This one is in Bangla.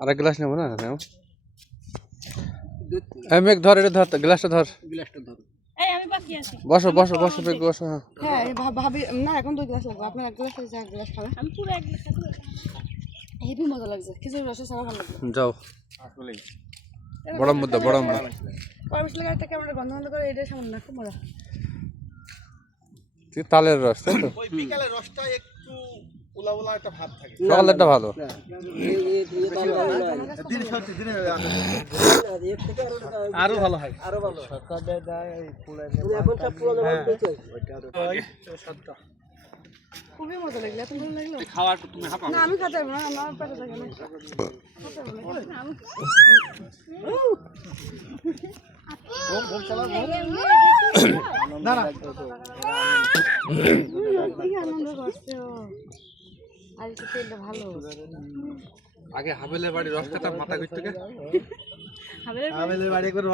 আর এক গ্লাস নেবো না মেঘ ধর, এটা ধর, গ্লাসটা ধর। বসো বসো বসো মেঘ বসো। হ্যাঁ ভাবি না, এখন 2 গ্লাস লাগবে। আপনার 1 গ্লাস হয়েছে, 1 গ্লাস খাবেন? আমি পুরো 1 গ্লাস খাবো। হেভি মজা লাগছে, খিচুড়ি রসে সারা ভালো লাগছে। যাও বড়ম মধ্যে বড়ম পরমিশলা গাড়িটা কেমন গন্ধ গন্ধ করে, এটা সামনে না, খুব মজা। তালের রস, তাই তো? ওই বিকালের রসটা একটু উলা উলা একটা ভাব থাকে। সকালেরটা ভালো। আরো ভালো হয়। খুবই মজা লাগলো, এত ভালো লাগলো। খাওয়ার তুমি হাঁপাও না আমি খেতে পারবো না, আমার পেটে থাকে না। না না কি আনন্দ করছে ও, আর একটু তেলটা ভালো। আগে হাবেলের বাড়ি রস খেতাম মাথা ঘুরতে। হাবেলের বাড়ি